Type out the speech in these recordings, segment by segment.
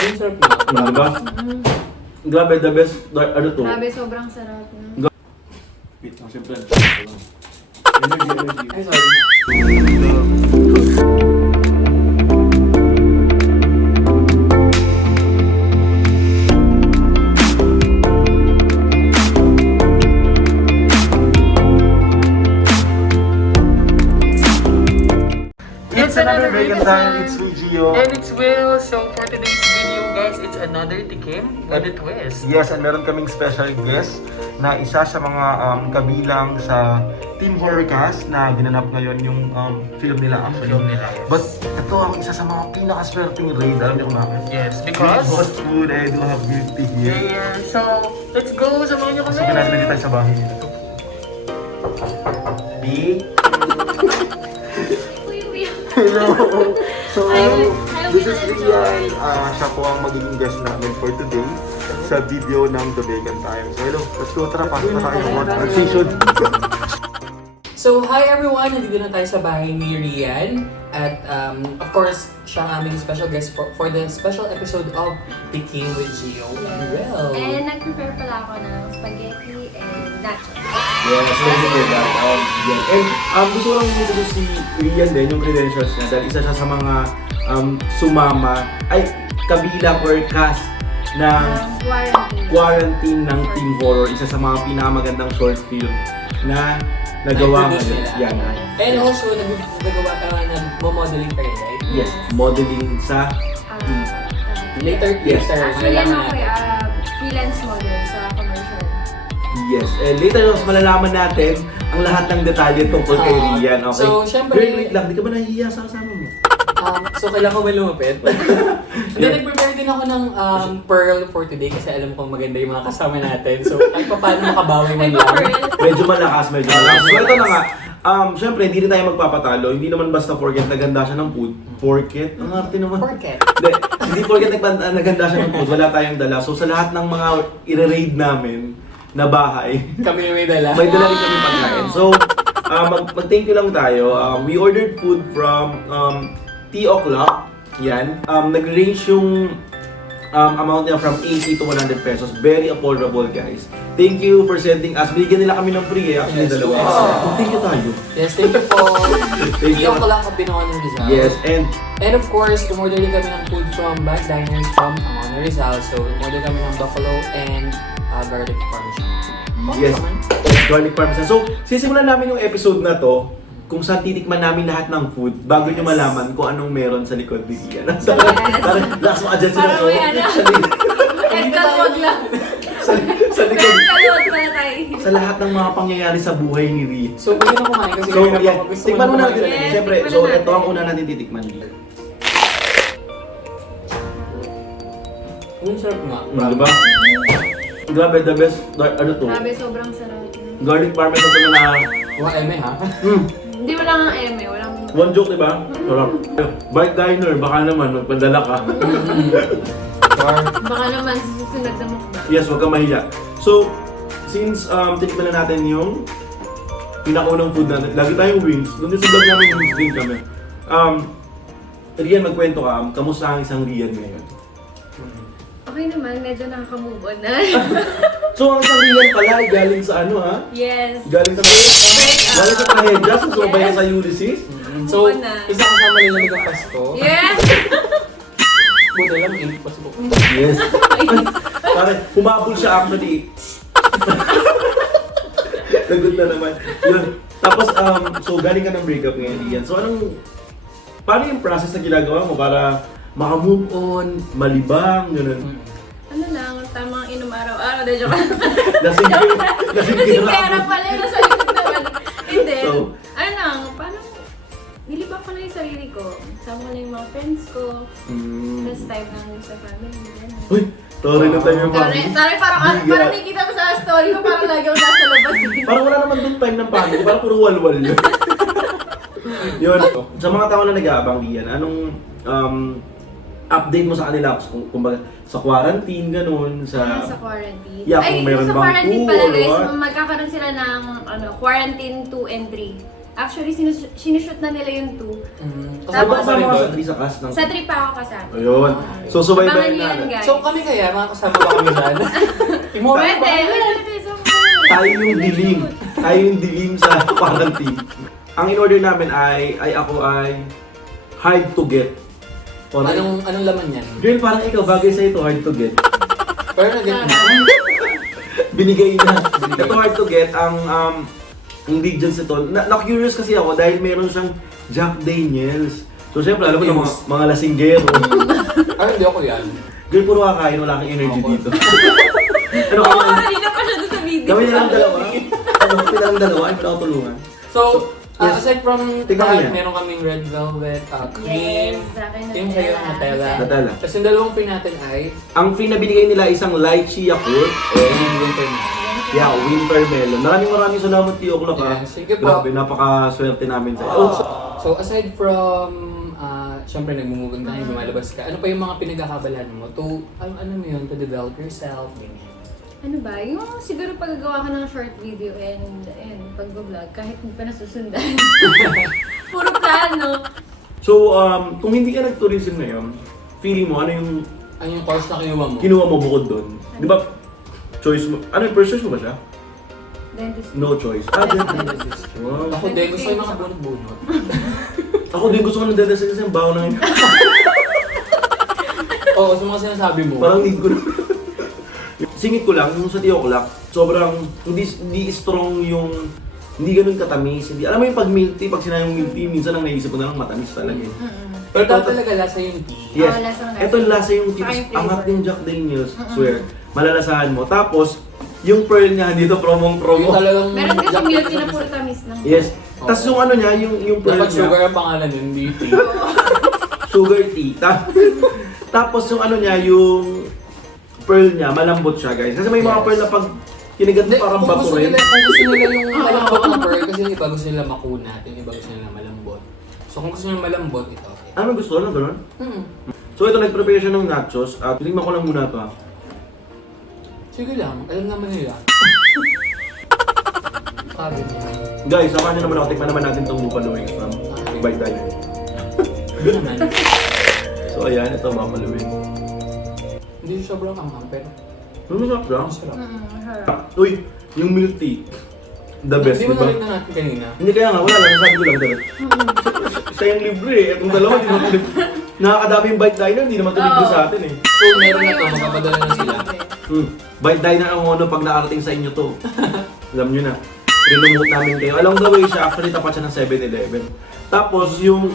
Ang sarap na. Diba? Grabe, the best, ano to? Grabe, sobrang sarap na. Wait lang, siyempre. Energy. Ay, sorry. It's another vegan time, it's me, Gio. And it's Will. So for today's video guys, it's another tikim with a twist. Yes, and meron kaming special guest na isa sa mga kabilang sa Team Horrorcast na ginanap ngayon yung film nila actually. But ito ang isa sa mga pinakaswerteng raid. Alam niyo kung bakit? Yes, We because bought food, I do have beauty here. yeah, so let's go. Samahan niyo kami. So pinatili tayo sa bahay nila. B. Hello! So, this is Rian. Siya po ang magiging guest namin for today sa video ng The Vegan Time. So, hello. Let's go. Tara, pasok na tayo. Conversation. So, hi everyone! Nandito na tayo sa bahay ni Rian. At of course, siya ang aming special guest for the special episode of Tikim with Gio and Will. And nag-prepare pala ako ng spaghetti and nachos. Yes, thank you for that. And gusto ko lang dito si Rian din, yung credentials niya. Dahil isa siya sa mga sumama, ay kabilang or cast ng quarantine ng Team Horror. Isa sa mga pinakamagandang short film na nagawa ngayon. Yan. And also, nag-modeling kayo, right? Yes, modeling sa Later, Yes. Actually, malalaman ano ako freelance model sa commercial. Yes, and later mas malalaman natin ang lahat ng detalye tungkol kay Rian, okay? So, syempre- Wait lang, di ka ba nahihiya sa kasama mo? So, kailangan ko ba lumapit? Hindi, nag-prepare din ako ng pearl for today kasi alam kong maganda yung mga kasama natin. So, kahit pa paano makabawi man lang. Medyo malakas. So, ito na nga. Siyempre, hindi rin tayo magpapatalo. Hindi naman basta porket naganda siya ng food. Porket? Ang arte naman. Porket? Hindi porket naganda siya ng food. Wala tayong dala. So, sa lahat ng mga i-raid namin na bahay, Kami may dala. may dala rin kami pagkain. So, mag-thank you lang tayo. We ordered food from Tea O'Clock. Yan. Nag-range yung amount niya from 80 to 100 pesos. Very affordable, guys. Thank you for sending us. Binigyan nila kami ng free eh. Actually, Yes, dalawa. yes. Thank you tayo. Yes, thank you po. Thank you. Yung ko lang Binoan ng Rizal. Yes, And of course, umorder din kami ng food from Bad Diners from Amon Rizal. So, umorder kami ng buffalo and garlic parmesan. yes, garlic parmesan. So, sisimulan namin yung episode na to kung saan titikman namin lahat ng food bago nyo malaman kung anong meron sa likod ni Ian. Parang last mo adjust sila. Parang may ano. Kalwag lang. Sa likod. Kalwag na tayo. Sa lahat ng mga pangyayari sa buhay ni Ri. So, pwede na kumain kasi So, kanina yeah, pa gusto tikman mo kumain. natin. Yes, Siyempre, tikman so na natin. ito ang una natin titikman. Ang sarap nga. Diba? Grabe, the best, ano to? Grabe, sobrang sarap. Garlic parmesan to na Wala eme ha? Hindi wala nga eme, walang... one joke, diba? Sarap. Bite diner, baka naman magpadala ka. Baka naman susunod na mukbang. Yes, huwag kang mahiya. So, since tinikman na natin yung pinakaunang food natin, lagi tayong wings. Doon din sa vlog namin, wings din kami. Rian, magkwento ka. Kamusta ang isang Rian ngayon? Okay naman, medyo nakaka-move on na. So, ang isang Rian pala ay galing sa ano ha? Yes. Galing sa galing sa Trahedya, sumabay ka sa Ulysses. So, Move on na. isa kasama nila ng Pasko. Yes! Buti lang, 8 Pasko. Yes. Parang humabol siya actually. Lagot na naman. Yun. Tapos, so galing ka ng breakup ngayon, Ian. So, paano yung process na ginagawa mo para maka-move on, malibang, gano'n? Ano lang, tamang inom araw-araw. De, joke. Lasing Pera pala yung nasa likod naman. Hindi. So, Ano lang, paano, nilibang ko lang yung sarili ko. Sama ko lang yung mga friends ko. Tapos time lang sa family. Ganun. Uy, sorry na tayo yung Sorry, parang nakikita mo sa story ko, parang lagi ako nasa labas. Parang wala naman doon time ng panic, parang puro walwal yun. Yun. Sa mga tao na nag-aabang, Ian, anong update mo sa kanila? Kumbaga, sa quarantine, ganun, sa... Sa quarantine. Yeah, kung meron sa bang quarantine pool pala or guys, what? magkakaroon sila ng quarantine 2 and 3. Actually, sinushoot na nila yung 2. Kasama ka pa rin doon? Sa cast ng... Sa 3 pa ako kasama. Ayun. So, subaybayan Abangan niyo yan, natin. guys. So kami kaya, mga kasama ba kami dyan? Pwede! Tayo yung dilim. Tayo yung dilim sa quarantine. Ang in-order namin ay ako ay hard to get. O, Anong laman yan? Girl, parang ikaw, bagay sa'yo ito, hard to get. Pero na-get na. Binigay na. Ito hard to get, ang ingredients ito. Na-curious kasi ako dahil meron siyang Jack Daniels. So, syempre, alam mo yung mga lasinggero. Ay, hindi ako yan. Girl, puro kakain, wala kang energy Ako. dito. Ano Oo, kami? kanina pa siya doon sa video. Kami na lang dalawa. Ano, kami na lang dalawa, ay pala ako tulungan. So, Yes. aside from Tingnan mo that, yan. meron kaming red velvet, cream, Yes, sa akin yung sa'yo, Nutella. Nutella. Tapos yung dalawang free natin ay Ang free na binigay nila isang lychee Yakult and winter melon. yeah, winter melon. Maraming salamat Tio Clark ha. Yes, sige po. Grabe, napaka-swerte namin sa'yo. Oh, so aside from, syempre nagmumugang ka, lumalabas ka, ano pa yung mga pinagkakabalahan mo to, ano mo yun, to develop yourself, ganyan. Ano ba? Yung siguro paggagawa ka ng short video and pag-vlog, kahit hindi pa nasusundan. Puro plano. So, kung hindi ka nag-tourism ngayon, feeling mo, ano yung Yung course na kinuha mo? kinuha mo bukod doon? Di ba, choice mo, ano yung first choice mo ba siya? Dentist. No choice. Dentist. Wow. Ako din, gusto ko yung mga bunot-bunot. Ako din gusto ko ng dentist kasi ang baho na yun. Oo, sa mga sinasabi mo. Parang need ko na. Singit ko lang, yung sa Tio Clark, sobrang hindi strong yung, hindi ganun katamis. Hindi, alam mo yung pag milk tea, pag sinayang milk tea, minsan ang naisip ko na lang matamis talaga eh. Pero talaga lasa yung tea. Yes, Oo, lasang lasa. ito lasa yung tea, Saka yung angat flavor. yung Jack Daniels, swear. Malalasahan mo. Tapos, yung pearl niya dito, Yung promo. talagang... Meron kasi milk tea na puro tamis lang. Yes. Tapos yung ano niya, yung pearl Dapat sugar niya, ang pangalan yun, hindi tea. sugar tea. Tapos yung ano niya, yung pearl niya, malambot siya guys. Kasi may mga Yes. pearl na pag kinigat mo Hindi, parang kung gusto bato rin. nila, kung gusto nila yung malambot na pearl, kasi yung iba gusto nila makunat, yung iba gusto nila malambot. So kung gusto nila malambot, ito okay. Ano gusto na gano'n? Hmm. So ito, nag-prepare siya ng nachos. At tingnan ko lang muna ito ha. Sige lang, alam naman nila. Sabi niya. Guys, samahan niyo naman ako. Tikman naman natin itong buffalo wings from Bite Diner. Hindi naman. So ayan, ito mamaluin. Hindi siya sobrang anghang, pero Masarap siya. masarap. Harap. Uy, yung milk tea. The best, Hindi di mo ba? na rin na natin kanina. Hindi kaya nga, wala lang. Sabi ko lang dalawa. Siya yung libre eh. Itong dalawa, hindi naman libre. Nakakadami yung Bite Diner, hindi naman ito libre sa atin eh. So meron na to, magpapadala na sila. Bite Diner ang ono pag nakarating sa inyo to. Alam nyo na. Rinumot namin kayo. Along the way siya, actually tapat siya ng 7-Eleven. Tapos yung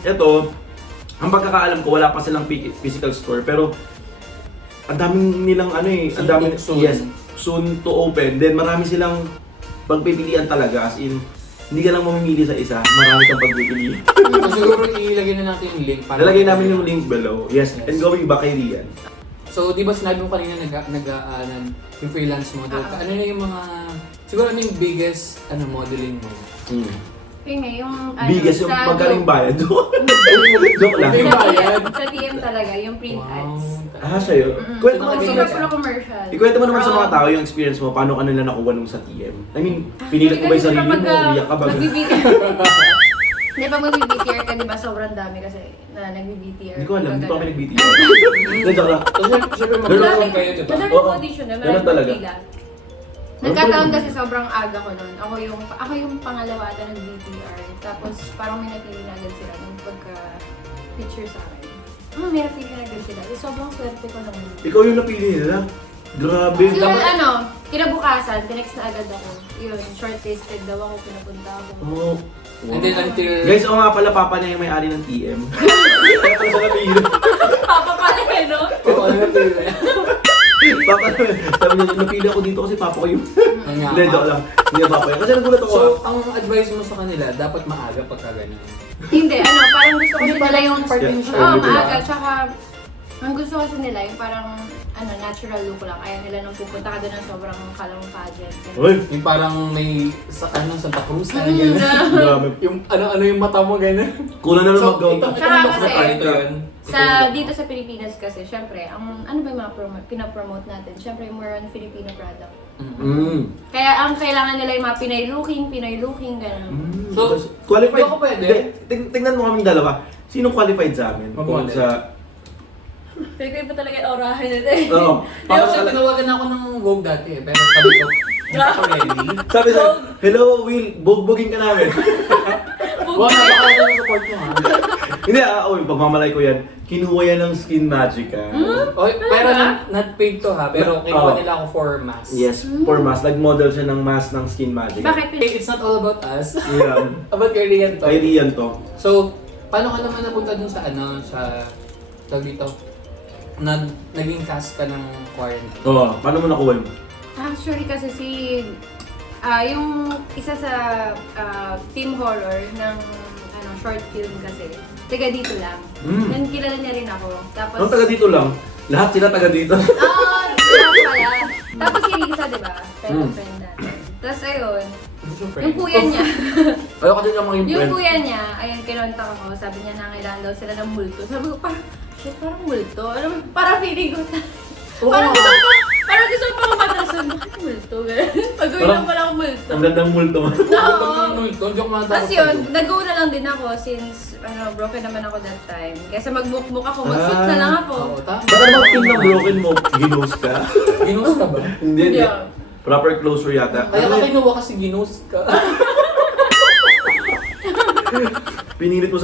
ito, ang pagkakaalam ko, wala pa silang physical store. Pero, ang daming nilang ano eh, ang daming, Soon. yes, soon to open. Then marami silang pagpipilian talaga. As in, hindi ka lang mamimili sa isa, marami kang pagpipili. So siguro ilagay na natin yung link. para- Lalagay namin yung link below. Yes, Yes. and going back kay Rian. So, di ba sinabi mo kanina yung freelance model ka? Ano na yung mga, siguro ano yung biggest modeling mo? Yun nga, yung Biggest yung sa pagkaling Globe. bayad. Joke lang. Yung bayad? Sa TM talaga, yung print ads. Ah, sa'yo. Kwento mo naman Super sa puro commercial. Ikwento mo naman sa mga tao yung experience mo, paano ka nila nakuha nung sa TM. I mean, pinilit mo ba yung sarili mo, umiyak ka ba? Hindi, pag mag-BTR ka, di ba, sobrang dami kasi na nag-BTR. Hindi ko alam, hindi pa kami nag-BTR. Hindi, joke lang. So, syempre mag-perform kayo, di ba? Madami Oo. audition na, Ganun marami talaga. pila. Nagkataon kasi sobrang aga ko nun. Ako yung pangalawa ata ng BTR. Tapos parang may napili na agad sila nung pagka-picture sa akin. May napili na agad sila. Sobrang swerte ko naman. Ikaw yung napili nila. Grabe. Yun, kinabukasan, tinext na agad ako. Yun, shortlisted daw ako, pinapunta ako. Oh. And then until... Guys, oo nga pala, papa niya yung may-ari ng TM. Kaya pala sa napili. Papa pala eh, no? Oo, ano na yun? Papa, sabi niya, napili ako dito kasi papa ko yung... Ang nga. Hindi, joke lang. Hindi na papa yun. Kasi nagulat ako. So, ang advice mo sa kanila, dapat maaga pagka ganyan. Hindi, parang gusto ko Hindi, nila parang yung... part din siya, Oo, di ba? maaga. Tsaka, ang gusto kasi nila, yung parang, natural look lang. Ayaw nila nung pupunta ka doon ng sobrang kalang pageant. Uy, Yung parang may, Santa Cruz na Mm, gano'n. grabe. Yung ano yung mata mo gano'n. Kulang na lang So, mag-gown. itong Tsaka look kasi- na ito yun. Dito sa Pilipinas kasi, syempre, ano ba yung mga pinapromote natin? Syempre, more on Filipino product. Kaya ang kailangan nila yung mga Pinoy looking, gano'n. So, qualified. hindi ako pwede. Tingnan mo kaming dalawa. Sino qualified sa amin? Kung Mag-model. sa... Pero iba talaga yung aurahan nito eh. Oo. Para sa tinawagan ako ng Vogue dati eh, pero sabi ko, hindi ako ready. Sabi sa, hello Will, bugbugin ka namin. Wow, napakalaga ng support mo ha. Hindi pagmamalay ko yan. Kinuha yan ng Skin Magica. Oy, pero not paid to ha, pero kinuha nila ako for mass. Yes, for mask. Nag-model siya ng mask ng Skin Magica. Bakit It's not all about us. Yeah. About kay Rian to. Kay Rian to. So, paano ka naman napunta dun sa tawag dito? Naging cast ka ng quarantine. Oo, paano mo nakuha yun? Actually kasi yung isa sa team horror ng short film kasi, taga dito lang. Then kilala niya rin ako. Tapos, Anong taga dito lang? Lahat sila taga dito. lahat pala. Tapos si Risa, di ba? Friend natin. Tapos ayun, yung kuya niya. Ayoko din lang maging Yung friend. kuya niya, ayun, kinontak ako. Sabi niya nangailangan daw sila ng multo. Sabi ko, parang multo. Alam mo, parang feeling ko. Parang gusto ko pang matrasan. Bakit multo? Pag-uwi lang pala ako multo. Ang gandang multo mo. Oo. Hindi ako matakot Tapos yun, nag-go na lang din ako since broken naman ako that time. Kaysa mag-book ako, mag-suit na lang ako. Oo, tama. Baka naman team ng broken mo, ginos ka. Ginos ka ba? Hindi. Yeah. Proper closure yata. Kaya ka kinuha kasi ginos ka. Pinilit mo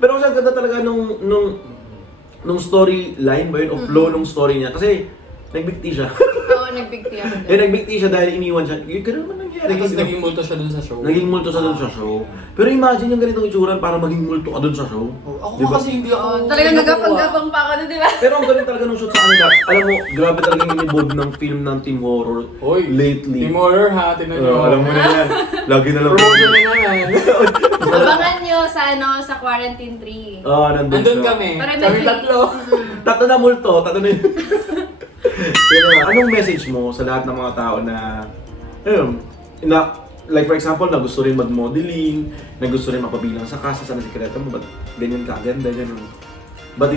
pero kasi ang ganda talaga nung storyline ba yun, o flow nung story niya. Kasi nagbigti siya. Oo, nag-big tea ako doon. Nagbigti siya dahil iniwan siya. Yung ganun naman nangyari. Tapos Kasi naging multo siya dun sa show. naging multo sa dun sa show. Pero imagine yung ganitong itsura para maging multo ka dun sa show. Ako Diba? kasi hindi ako... Talagang nagapang-gapang pa ako doon, di ba? Pero ang galing talaga nung shoot sa kanila. Alam mo, grabe talaga yung inibod ng film ng Team Horror Hoy, lately. Team Horror ha, tinan nyo. Alam mo na yan. Lagi na lang. Promotion na naman. Abangan nyo sa Quarantine 3. Nandun Andun siya. kami. Para Kami may- tatlo. Tatlo na multo, tatlo na yun. Pero anong message mo sa lahat ng mga tao na, like for example, na gusto rin mag-modeling, na gusto rin mapabilang sa kasa, sana sikreto mo, ba't ganyan kaganda, gano'n? Ba't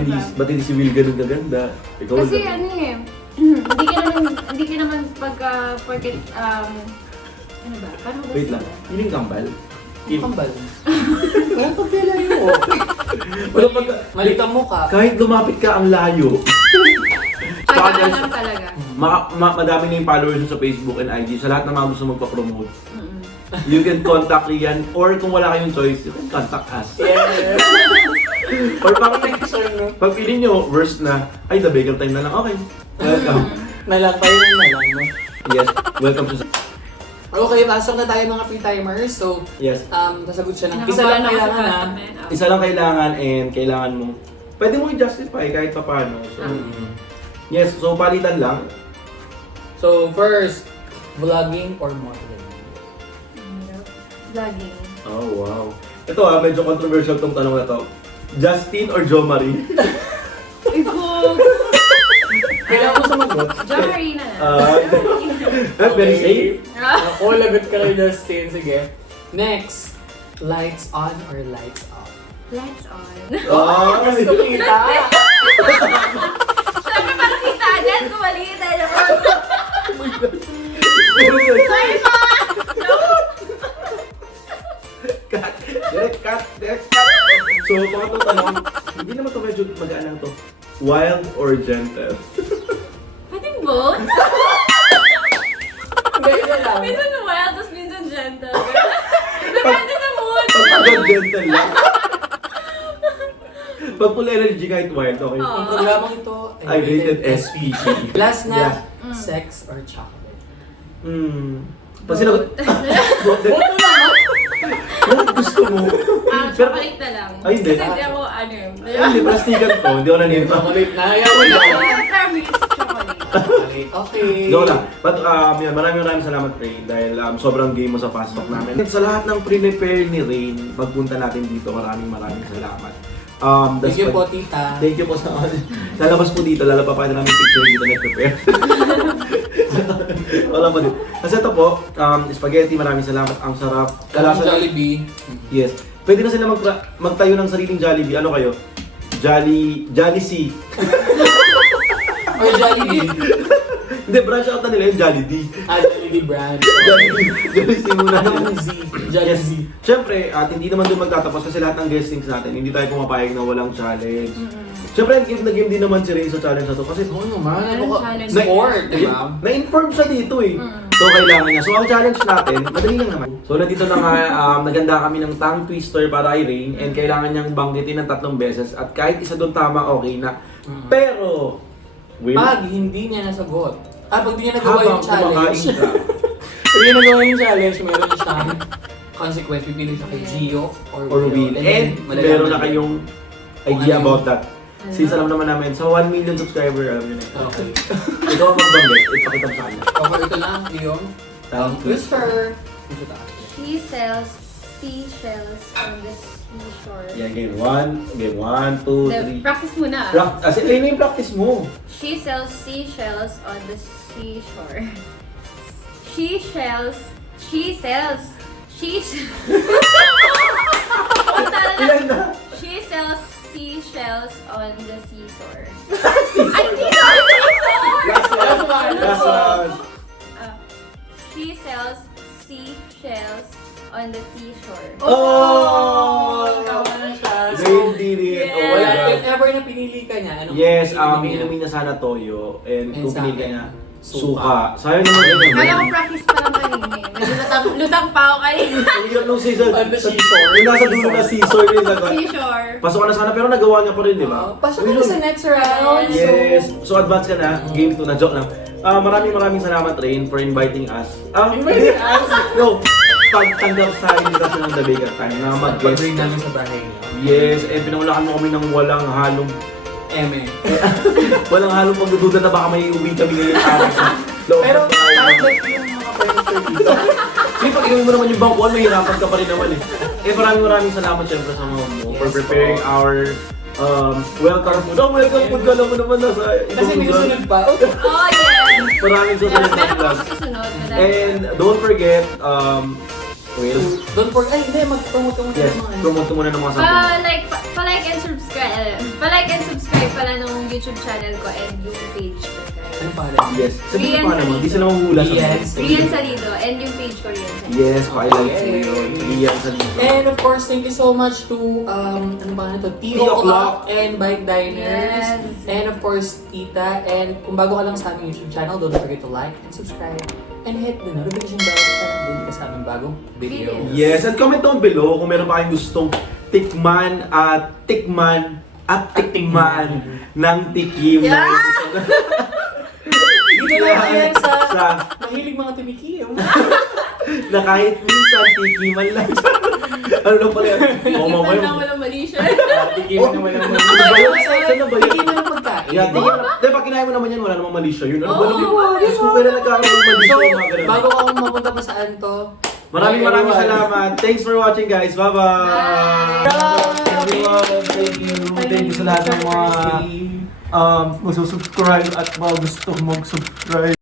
hindi si Will ganun kaganda? Ikaw Kasi ganun. hindi ka naman pagka, porket, ano ba? Paano ba Wait lang, hiling kambal? Kambal. Kaya pagkalayo. Pero pag, Malit ang mukha. kahit lumapit ka ang layo, Pagkaalam talaga. madami na yung followers mo sa Facebook and IG, sa lahat ng mga gusto magpa-promote. You can contact Rian, or kung wala kayong choice, you can contact us. Yeah. Or parang Sure, no? pag feeling nyo, worst na, ay, the bagel time na lang, okay. Welcome. Nalang no? Yes, welcome sa... Okay, pasok na tayo mga free timers. So, Yes. sasagot siya ng isa lang kailangan ha. Isa lang kailangan and kailangan mo, pwede mo i-justify kahit pa paano. So, yes, so palitan lang. So, first, vlogging or modeling? Vlogging. Oh, wow. Ito medyo controversial tong tanong na to. Justin or Jo Marie? Ay, ko! Kailangan mo sumagot. Jari na. Very safe. Ako, lagot ka kay Justin. Sige. Next, lights on or lights off? Lights on. Oh, Gusto kita! Sabi parang kita agad, kumaliit na naman. Sorry pa! Direct cut. So, pangatlong tanong, hindi naman to medyo magaan lang to. Wild or gentle? Pwedeng both? Ganyan lang. Minsan wild, tapos minsan gentle. Depende sa mood. Pag agad gentle lang. Pag full energy kahit wild, okay. Ang programang ito I rated SPG. Last na, Yeah. sex or chocolate? Pag sinagot, Boto naman! bakit gusto mo? Chocolate na lang. Ay, hindi. Kasi hindi ako, Ay, hindi, plastikan to. Hindi ako nanito. Chocolate na, ayaw mo na. Promise, chocolate. Chocolate, okay. Joke lang. But maraming salamat, Ray, dahil sobrang game mo sa fast talk namin. Sa lahat ng prepare ni Rain, pagpunta natin dito, maraming salamat. Thank you po, tita. Thank you po sa lalabas po dito, lalapapakita namin picture dito na prepare. Wala pa din. Kasi ito po, spaghetti, maraming salamat. Ang sarap. Kalang Jollibee. Yes. Pwede na sila magtayo ng sariling Jollibee. Ano kayo? Jolly C. Or Jollibee. Hindi, branch out na nila yung Jolly D. Jollibee brand. Jolly C muna. Anong Z? Jolly Z. Siyempre, at hindi naman doon magtatapos kasi lahat ng guestings natin, hindi tayo pumapayag na walang challenge. Siyempre, game na game din naman si Rain sa challenge na to kasi Oo naman. Meron challenge. Sport, di ba? na-inform siya dito eh. So, kailangan niya. So, ang challenge natin, madali lang naman. So, nandito na nga, naganda kami ng tongue twister para kay Rain and kailangan niyang banggitin ng 3 beses at kahit isa doon tama, okay na. Pero, Pag hindi niya nasagot, pag di niya nagawa habang yung challenge, kumakain ka, pag di niya nagawa yung challenge, meron siyang consequence. Pipili siya kay Gio or or will. And, malalaman meron na niya. kayong Kung idea ano about that. Since alam naman namin, sa 1 million subscriber, alam yun eh. Okay. Ikaw ang magbanggit, ipakita mo sa kanya. Okay, ito lang, yung Tongue twister. Ito taas. She sells seashells on the seashore. Yeah, game 1, game 1, 2, 3. Practice muna. As in, ayun yung practice mo. She sells seashells on the seashore. She sells. Ilan na? She sells seashells on the seashore. Ay, hindi na! Last one. Last one. She sells seashells on the seashore. Oh! Tama na siya. Rain did it. Oh my Wala, God. if ever na pinili ka niya, anong Yes, pinili niya? inumin na sana toyo. And And kung sa pinili ka akin, niya, suka. suka. Sayang naman yun. Kala ko practice pa lang kanina eh. Lutang pa ako kanina. Ang hirap nung season. On the seashore. Yung nasa dulo na seashore yung sagot. Seashore. Pasok ka na sana pero nagawa niya pa rin, di ba? Pasok ka na sa next round. Yes. So advance ka na. Game 2 na. Joke lang. Maraming salamat, Rain, for inviting us. Inviting us? No. Pagtanggap sa invitation ng The Baker Time na mag-guest. Pag-bring namin sa bahay niya. Yes, and pinangulakan mo kami ng walang halong Walang halong pagdududa na baka may uwi kami ngayon araw sa loob Pero ng bahay. parang like yung mga furniture dito. Kasi pag inuwi mo naman yung bangkuan, mahirapan ka pa rin naman eh. Maraming salamat syempre sa mga mo for Yes, preparing po. our welcome food. Oh, welcome food ka lang mo naman nasa Kasi may susunod pa. Oh, yes. Maraming susunod na Meron pa vlog. ako susunod. And don't forget, Don't forget, ay hindi, mag-promote ka muna yes, ng mga ano. promote mo na ng mga something. Pa-like and subscribe. Pa-like and subscribe pala nung YouTube channel ko and yung page ko. Ano pala? Yes. Sabi Rian ko pa naman, Salido. di sila mahuhula sa Rian mga. Rian Salido and yung page ko Rian Salido. Yes, pa-like mo Okay. yun. Rian Salido. And of course, thank you so much to, ano ba na to? T.O. O'Clock and Bike Diners. Yes. And of course, Tita. And kung bago ka lang sa aming YouTube channel, don't forget to like and subscribe. And hit the notification bell para hindi ka sa aming bagong video. Yes, and comment down below kung meron pa kayong gustong tikman ng tikim. Yeah! Dito lang yan sa sa mahilig mga tumikim. na kahit minsan tikiman lang. Ano lang pala yan? Oh, mamaya. na walang mali siya. Tikiman naman ang mga. Ano ba yun? Saan na ba yun? Tikiman ng pagkain. Yeah, tikiman. Dahil pag kinain mo naman yan, wala namang mali siya. Yun, ano ba Oo, naman? wala. Yes, kung kailan nagkakaroon ng mali So, siya, yung mga ganun. bago ako mapunta pa saan to, Maraming salamat. Thanks for watching, guys. Bye-bye. Bye. Everyone, thank you. Thank you sa lahat ng mga magsusubscribe at mga gusto mag-subscribe.